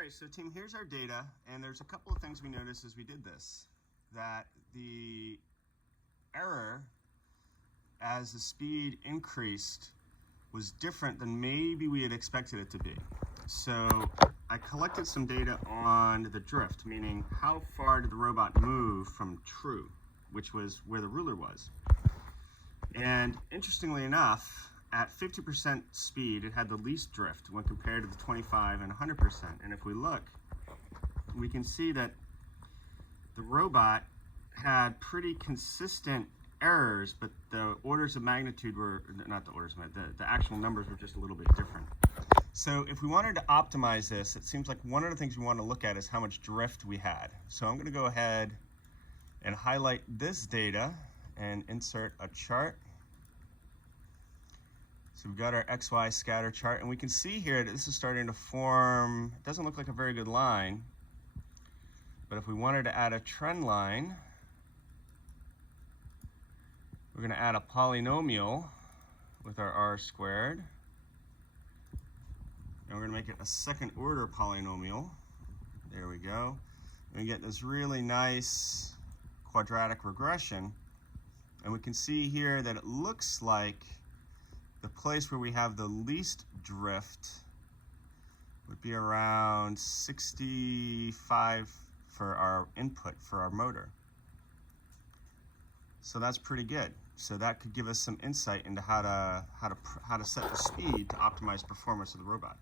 right, so team, here's our data, and there's a couple of things we noticed as we did this. That the error as the speed increased was different than maybe we had expected it to be. So I collected some data on the drift, meaning how far did the robot move from true, which was where the ruler was. And interestingly enough, at 50% speed, it had the least drift when compared to the 25 and 100%. And if we look, we can see that the robot had pretty consistent errors, but the orders of magnitude were, not the orders of magnitude, the actual numbers were just a little bit different. So if we wanted to optimize this, it seems like one of the things we want to look at is how much drift we had. So I'm going to go ahead and highlight this data and insert a chart. So we've got our XY scatter chart, and we can see here that this is starting to form, it doesn't look like a very good line, but if we wanted to add a trend line, we're going to add a polynomial with our r squared, and we're going to make it a second order polynomial. There we go. And we get this really nice quadratic regression, and we can see here that it looks like the place where we have the least drift would be around 65 for our input for our motor. So that's pretty good. So that could give us some insight into how to set the speed to optimize performance of the robot.